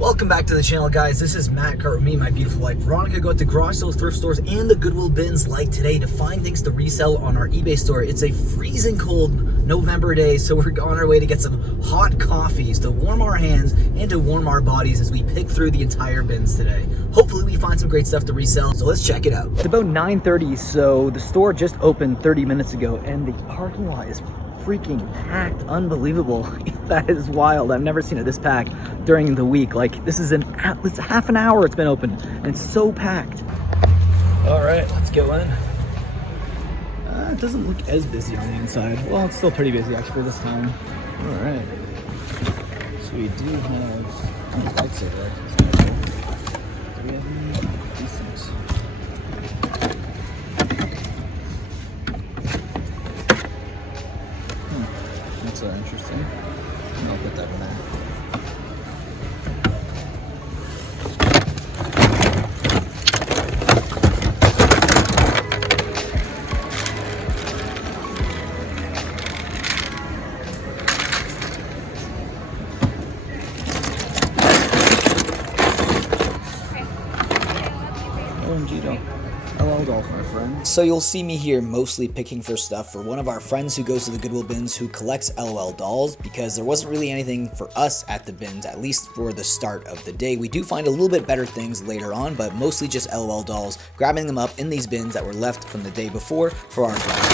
Welcome back to the channel, guys. This is Matt Cart with me, my beautiful wife Veronica. Go out to garage sales, thrift stores, and the Goodwill bins like today to find things to resell on our eBay store. It's a freezing cold November day, so we're on our way to get some hot coffees to warm our hands and to warm our bodies as we pick through the entire bins today. Hopefully we find some great stuff to resell, so let's check it out. It's about 9:30, so the store just opened 30 minutes ago, and the parking lot is freaking packed. Unbelievable. That is wild. I've never seen it this packed during the week. Like, this is it's half an hour it's been open and it's so packed. All right, let's go in. It doesn't look as busy on the inside. Well, it's still pretty busy actually for this time. All right, so we do have lights over. Do we have any decent? That's interesting. I'll put that in there. OMG doll. Hello, dolls, my friend. So you'll see me here mostly picking for stuff for one of our friends who goes to the Goodwill bins who collects LOL dolls, because there wasn't really anything for us at the bins, at least for the start of the day. We do find a little bit better things later on, but mostly just LOL dolls, grabbing them up in these bins that were left from the day before for our friends.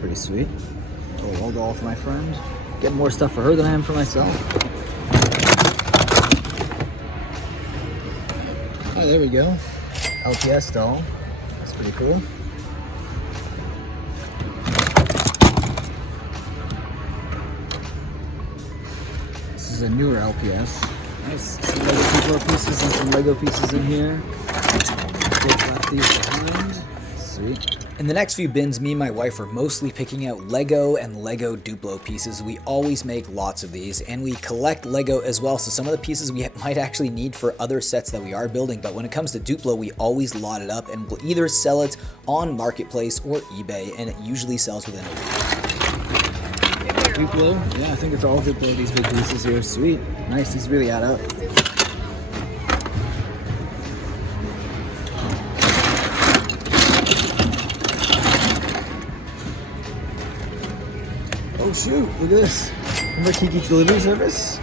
Pretty sweet. A little doll for my friend. Getting more stuff for her than I am for myself. Oh, there we go. LPS doll. That's pretty cool. This is a newer LPS. Nice. Some Lego Goodwill pieces and some Lego pieces in here. Left these behind. Sweet. In the next few bins, me and my wife are mostly picking out Lego and Lego Duplo pieces. We always make lots of these, and we collect Lego as well, so some of the pieces we might actually need for other sets that we are building, but when it comes to Duplo, we always lot it up and we'll either sell it on Marketplace or eBay, and it usually sells within a week. Duplo? Yeah, I think it's all Duplo, these big pieces here. Sweet. Nice, these really add up. Oh shoot, look at this. Remember Kiki's delivery service?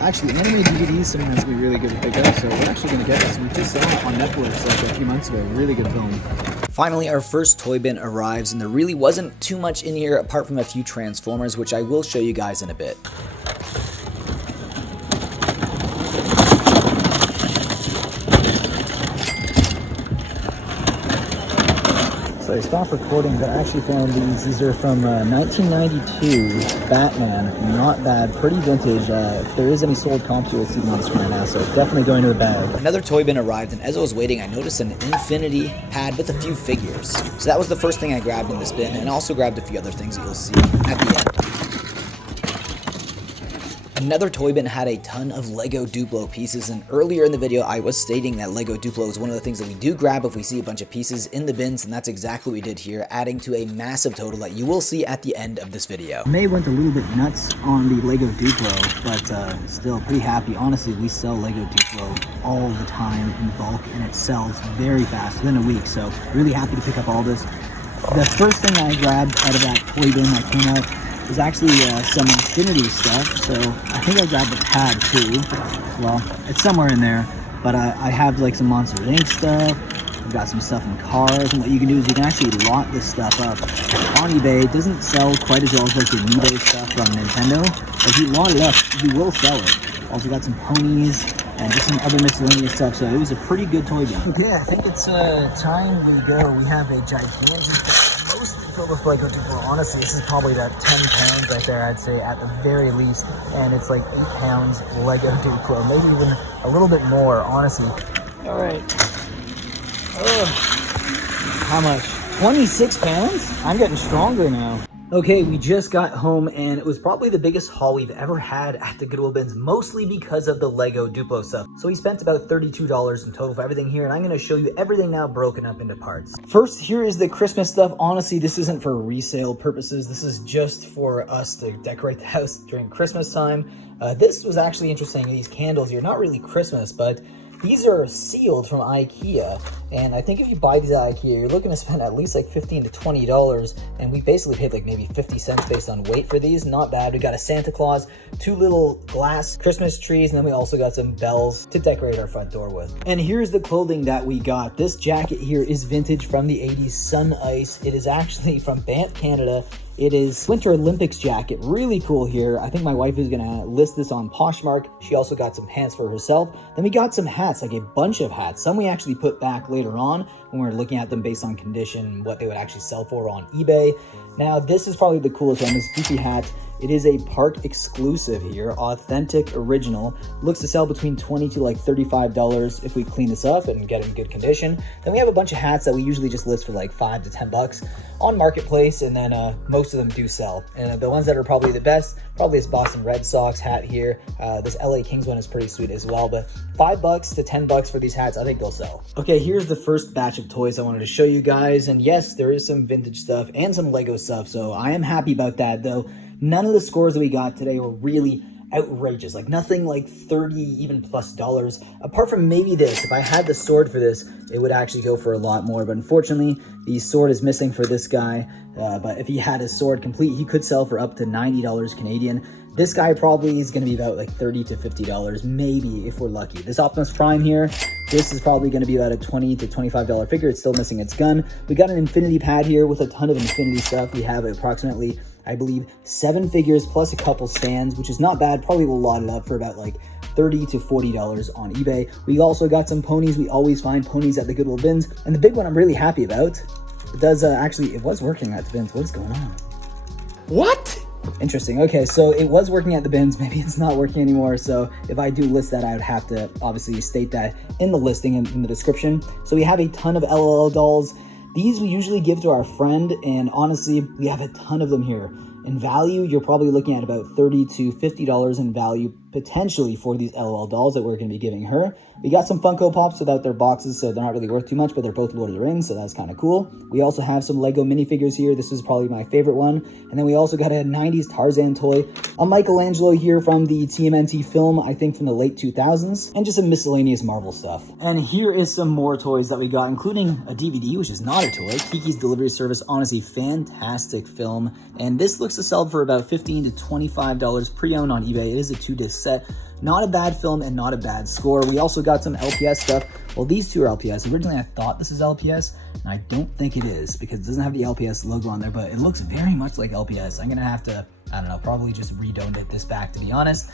Actually, anime DVDs sometimes be really good to pick up, so we're actually going to get this. We just saw it on Netflix like a few months ago. Really good film. Finally, our first toy bin arrives, and there really wasn't too much in here apart from a few Transformers, which I will show you guys in a bit. So I stopped recording, but I actually found these. These are from 1992 Batman. Not bad, pretty vintage. If there is any sold comps, you will see them on the screen now, so definitely going to the bag. Another toy bin arrived, and as I was waiting, I noticed an infinity pad with a few figures. So that was the first thing I grabbed in this bin, and also grabbed a few other things that you'll see at the end. Another toy bin had a ton of Lego Duplo pieces, and earlier in the video I was stating that Lego Duplo is one of the things that we do grab if we see a bunch of pieces in the bins, and that's exactly what we did here, adding to a massive total that you will see at the end of this video. May went a little bit nuts on the Lego Duplo, but still pretty happy. Honestly, we sell Lego Duplo all the time in bulk, and it sells very fast, within a week, so really happy to pick up all this. The first thing I grabbed out of that toy bin that came out was actually some Infinity stuff, so I think I grabbed the pad too. Well, it's somewhere in there, but I have like some Monsters Inc. stuff. I've got some stuff in cars, and what you can do is you can actually lot this stuff up on eBay. It doesn't sell quite as well as like the eBay stuff from Nintendo, but if you lot it up, you will sell it. Also got some ponies and just some other miscellaneous stuff, so it was a pretty good toy bin. Okay, I think it's time we go. We have a gigantic, mostly filled with Lego Duplo. Honestly, this is probably about 10 pounds right there, I'd say, at the very least, and it's like 8 pounds Lego Duplo, maybe even a little bit more, honestly. All right. How much? 26 pounds? I'm getting stronger now. Okay, we just got home and it was probably the biggest haul we've ever had at the Goodwill bins, mostly because of the Lego Duplo stuff. So we spent about $32 in total for everything here, and I'm gonna show you everything now broken up into parts. First, here is the Christmas stuff. Honestly, this isn't for resale purposes. This is just for us to decorate the house during Christmas time. This was actually interesting. These candles here, not really Christmas, but these are sealed from IKEA, and I think if you buy these at IKEA, you're looking to spend at least like $15 to $20, and we basically paid like maybe 50 cents based on weight for these. Not bad. We got a Santa Claus, 2 little glass Christmas trees, and then we also got some bells to decorate our front door with. And here's the clothing that we got. This jacket here is vintage from the 80s, Sun Ice. It is actually from Banff, Canada. It is Winter Olympics jacket, really cool here. I think my wife is gonna list this on Poshmark. She also got some pants for herself. Then we got some hats, like a bunch of hats. Some we actually put back later on when we were looking at them based on condition, what they would actually sell for on eBay. Now, this is probably the coolest one, this goofy hat. It is a park exclusive here, authentic, original. Looks to sell between $20 to like $35 if we clean this up and get it in good condition. Then we have a bunch of hats that we usually just list for like $5 to $10 on Marketplace, and then most of them do sell. And the ones that are probably the best, probably this Boston Red Sox hat here. This LA Kings one is pretty sweet as well, but $5 to $10 for these hats, I think they'll sell. Okay, here's the first batch of toys I wanted to show you guys, and yes, there is some vintage stuff and some Lego stuff, so I am happy about that, though. None of the scores that we got today were really outrageous, like nothing like 30 even plus dollars, apart from maybe this. If I had the sword for this, it would actually go for a lot more, but unfortunately the sword is missing for this guy. But if he had his sword complete, he could sell for up to $90 Canadian. This guy probably is going to be about like $30 to $50, maybe, if we're lucky. This Optimus Prime here, this is probably going to be about a $20 to $25 figure. It's still missing its gun. We got an infinity pad here with a ton of infinity stuff. We have approximately, I believe, 7 figures plus a couple stands, which is not bad. Probably will lot it up for about like $30 to $40 on eBay. We also got some ponies. We always find ponies at the Goodwill bins. And the big one I'm really happy about, it does actually, it was working at the bins. What is going on? What? Interesting. Okay, so it was working at the bins. Maybe it's not working anymore. So if I do list that, I would have to obviously state that in the listing and in the description. So we have a ton of LOL dolls. These we usually give to our friend, and honestly, we have a ton of them here. In value, you're probably looking at about $30 to $50 in value, potentially, for these LOL dolls that we're going to be giving her. We got some Funko Pops without their boxes, so they're not really worth too much, but they're both Lord of the Rings, so that's kind of cool. We also have some Lego minifigures here. This is probably my favorite one. And then we also got a 90s Tarzan toy, a Michelangelo here from the TMNT film, I think from the late 2000s, and just some miscellaneous Marvel stuff. And here is some more toys that we got, including a DVD, which is not a toy. Kiki's Delivery Service, honestly, fantastic film. And this looks to sell for about $15 to $25 pre-owned on eBay. It is a 2-disc set. Not a bad film and not a bad score. We also got some LPS stuff. Well, these two are LPS. Originally, I thought this is LPS, and I don't think it is because it doesn't have the LPS logo on there, but it looks very much like LPS. I'm gonna have to, I don't know, probably just redonate this back, to be honest.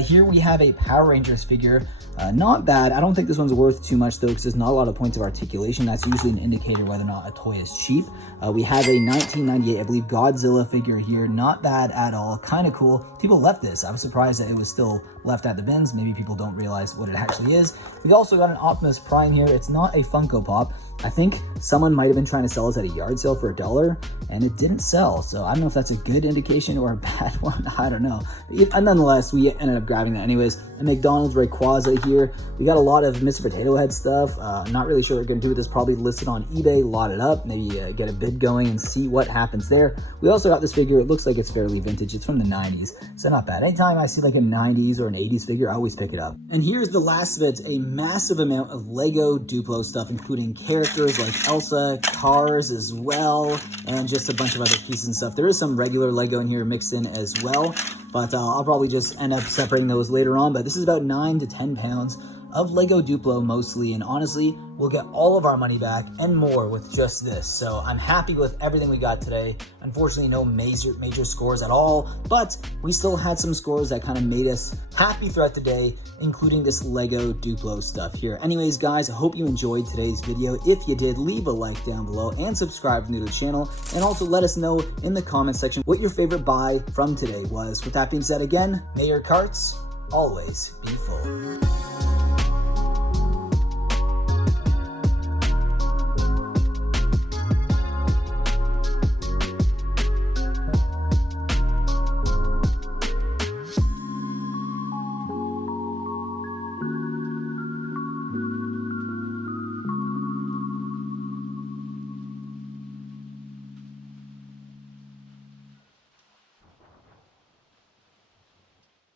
Here we have a Power Rangers figure. Not bad. I don't think this one's worth too much, though, because there's not a lot of points of articulation. That's usually an indicator whether or not a toy is cheap. We have a 1998, I believe, Godzilla figure here. Not bad at all. Kind of cool. People left this. I was surprised that it was still left at the bins. Maybe people don't realize what it actually is. We also got an Optimus Prime here. It's not a Funko Pop. I think someone might have been trying to sell this at a yard sale for $1, and it didn't sell. So I don't know if that's a good indication or a bad one. I don't know. And nonetheless, we ended up grabbing that anyways. A McDonald's Rayquaza here. We got a lot of Mr. Potato Head stuff. Not really sure what we're going to do with this. Probably listed on eBay, lot it up, maybe get a bid going and see what happens there. We also got this figure. It looks like it's fairly vintage. It's from the 90s, so not bad. Anytime I see like a 90s or an 80s figure, I always pick it up. And here's the last of it, a massive amount of Lego Duplo stuff, including characters like Elsa, cars as well, and just a bunch of other pieces and stuff. There is some regular Lego in here mixed in as well, but I'll probably just end up separating those later on. But this is about 9 to 10 pounds of Lego Duplo mostly, and honestly, we'll get all of our money back and more with just this. So I'm happy with everything we got today. Unfortunately, no major scores at all, but we still had some scores that kind of made us happy throughout the day, including this Lego Duplo stuff here. Anyways, guys, I hope you enjoyed today's video. If you did, leave a like down below and subscribe to the channel, and also let us know in the comment section what your favorite buy from today was. With that being said, again, may your carts always be full.